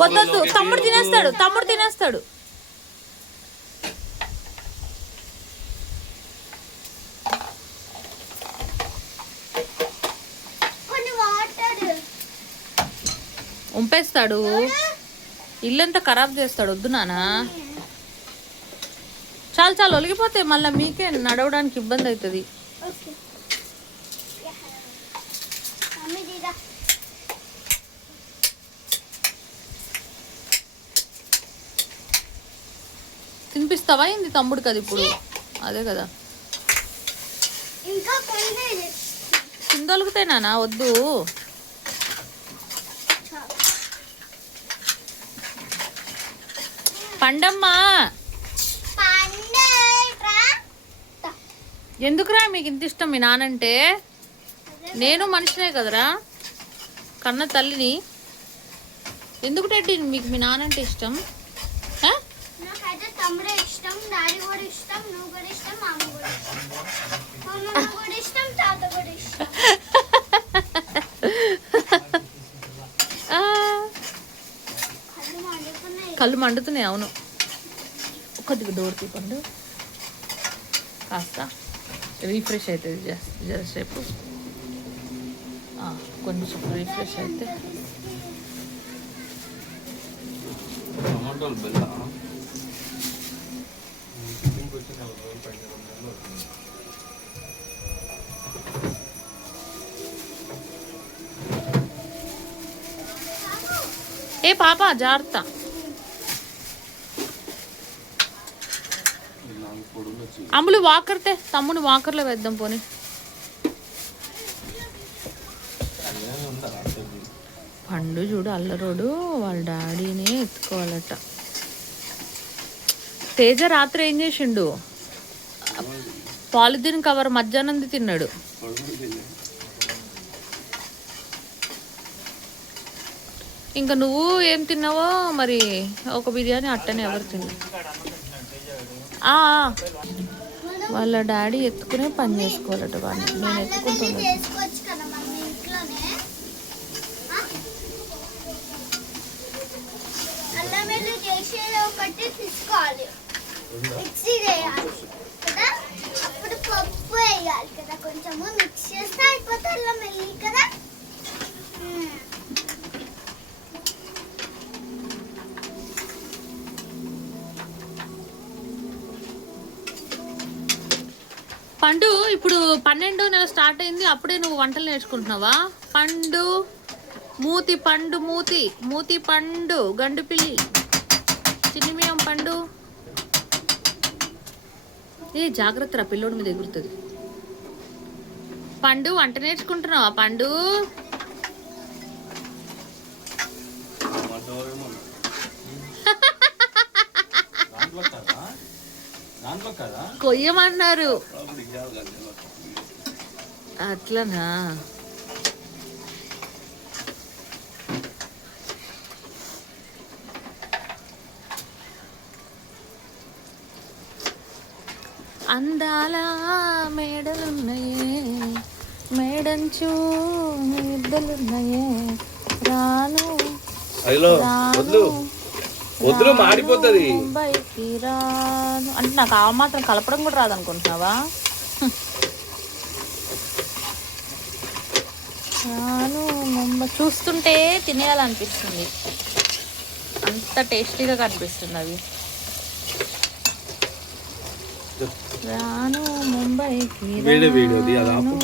వద్దు, తమ్ముడు తినేస్తాడు. ఉంపేస్తాడు, ఇల్లంతా ఖరాబ్ చేస్తాడు. వద్దు నానా, చాలు ఒలిగిపోతే మళ్ళీ మీకే నడవడానికి ఇబ్బంది అవుతుంది. తినిపిస్తావా ఏంది తమ్ముడు కదా ఇప్పుడు? అదే కదా, కిందొలుగుతాయి నానా, వద్దు. పండమ్మా, ఎందుకురా మీకు ఇంత ఇష్టం మీ నానంటే? నేను మనిషినే కదరా, కన్న తల్లిని. ఎందుకు టెడ్డి మీకు మీ నానంటే ఇష్టం? కళ్ళు మండుతున్నాయి. అవును, కొద్దిగా డోర్ తీపండు, కాస్త రీఫ్రెష్ అవుతుంది జరసేపు. కొంచెం రీఫ్రెష్ అయితే ఏ పాప జాగ్రత్త. అమ్ములు వాకర్తే, తమ్ముని వాకర్లో వేద్దాం పోనీ. పండు చూడు అల్లరోడు, వాళ్ళ డాడీని ఎత్తుకోవాలట. తేజ రాత్రి ఏం చేసిండు? పాలిథిన్ కవర్ మధ్యాహ్నం తిన్నాడు. ఇంకా నువ్వు ఏం తిన్నావో మరి. ఒక బిర్యానీ అట్టనే ఎవరు తిన్నారు? వాళ్ళ డాడీ ఎత్తుకునే పని చేసుకోవాలట. వాడిని నేను ఎత్తుకుంటున్నాను. పండు ఇప్పుడు 12వ నెల స్టార్ట్ అయింది, అప్పుడే నువ్వు వంటలు నేర్చుకుంటున్నావా? పండు మూతి పండు గండు పిల్లి చిన్నిమియం పండు. ఏ జాగ్రత్త రా, పిల్లోడి మీద ఎగురుతుంది. పండు వంట నేర్చుకుంటున్నావా పండు? కొయ్యమన్నారు అట్లనా? అందాల మేడలున్నాయే, మేడంచు ఇద్దలున్నాయే, రాను వద్దు మాడిపోతుంది. ముంబైకి రాను అంటే నాకు ఆ మాత్రం కలపడం కూడా రాదనుకుంటున్నావా? రాను ముంబై. చూస్తుంటే తినేయాలనిపిస్తుంది, అంత టేస్టీగా కనిపిస్తుంది అవి. రాను ముంబైకి రాను.